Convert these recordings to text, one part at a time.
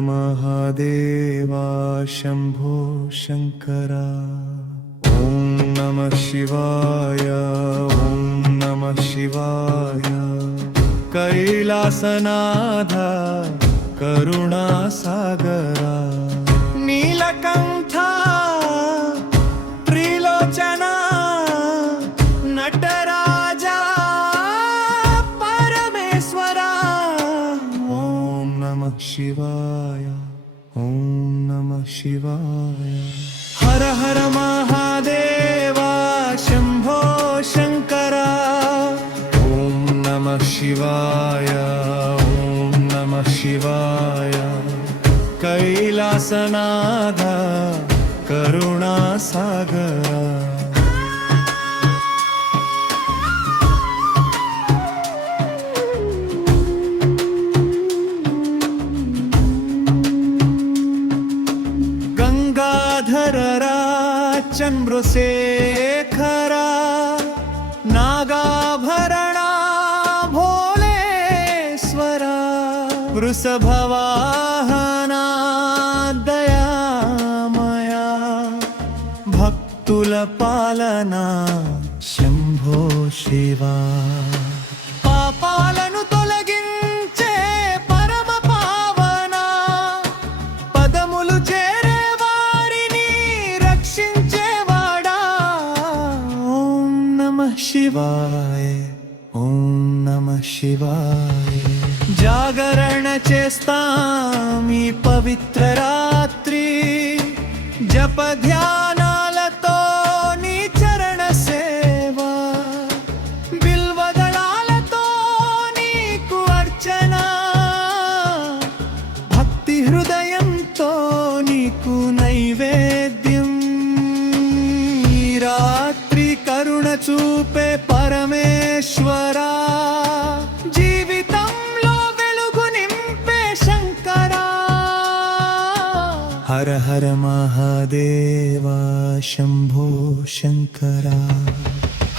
महादेवा शम्भो शङ्करा ॐ नमः शिवाय ॐ नमः शिवाय। कैलासनाथ करुणासागरा शिवाय। ॐ नमः शिवाय। हर हर महादेवा शम्भो शङ्करा ॐ नमः शिवाय ॐ नमः शिवाय। कैलासनाथ करुणासागरा पुरुषे खरा नागाभरणा भोलेश्वरा वृषभवाहना दयामया भक्तुलपालना शम्भो शिवा। శివాయ ఓం నమ శివాయ. జాగరణ చేస్తాం ఈ పవిత్ర రాత్రి జప ధ్యానాలతో నీ చరణ సేవ. బిల్వదళాలతో నీకు అర్చన భక్తి హృదయంతో నీకు हर हर महादेवा शम्भो शङ्करा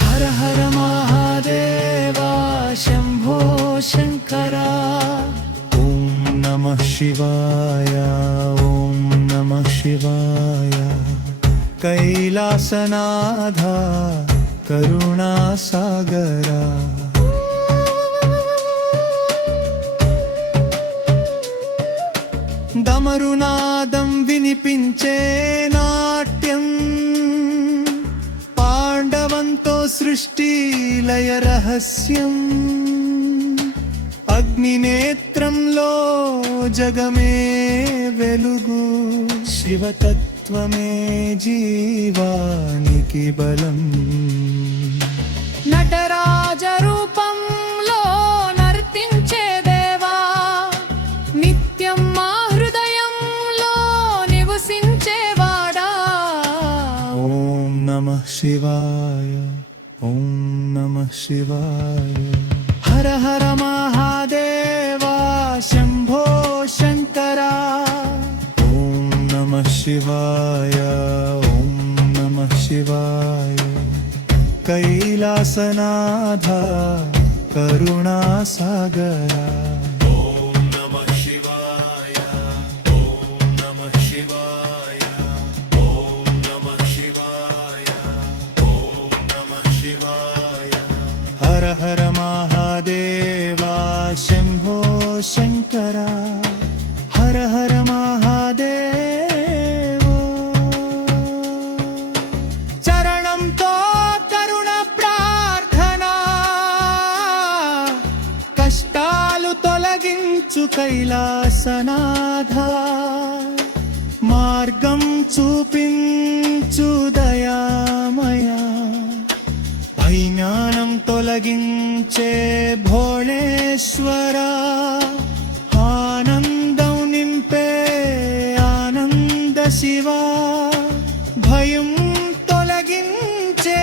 हर हर महादेवा शम्भो शङ्करा ॐ नमः शिवाय ॐ नमः शिवाय। कैलासनाधा करुणासागरा। दमरुना వినిపించే నాట్యం. పాండవంతో సృష్టి లయ రహస్యం. అగ్నినేత్రంలో జగమే వెలుగు. శివతత్వమే జీవానికి బలం. शिवाय ॐ नमः शिवाय हर हर महादेवा शम्भो शङ्करा ॐ नमः शिवाय ॐ नमः शिवाय कैलासनाथ करुणासागरा కైలాసనాథ మార్గం చూపించు దయామయా. అజ్ఞానం తొలగించే భోళేశ్వరా ఆనందం నింపే ఆనంద శివా. భయం తొలగించే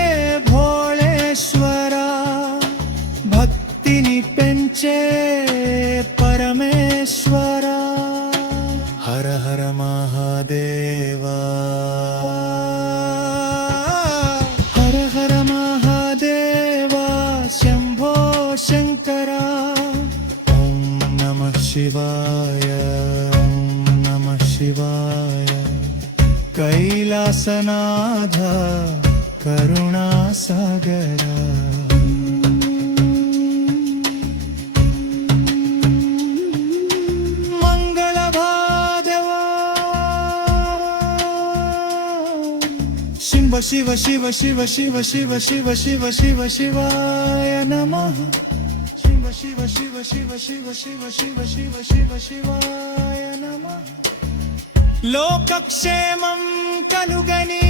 భోళేశ్వరా భక్తిని పెంచే పరమేశ్వర. शङ्करा। ॐ नमः शिवाय ॐ नमः शिवाय। कैलासनाथ करुणासागर। शिव शिव शिव शिव शिव शिव शिव शिव वसि शिवाय नमः। శివ శివ శివ శివ శివ శివ శివ శివ శివ శివాయ నమ. లోకక్షేమం కలుగని.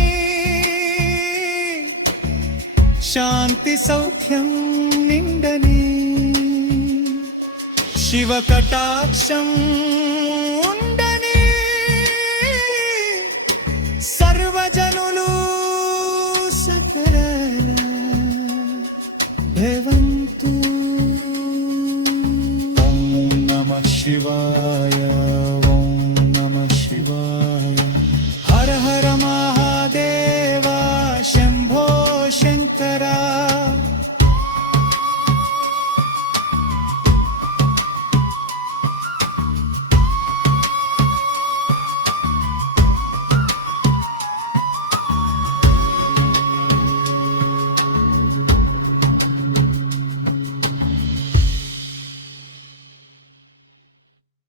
శాంతి సౌఖ్యం నిండని. శివ కటాక్షం ఉండని. సర్వజనులు Shiva.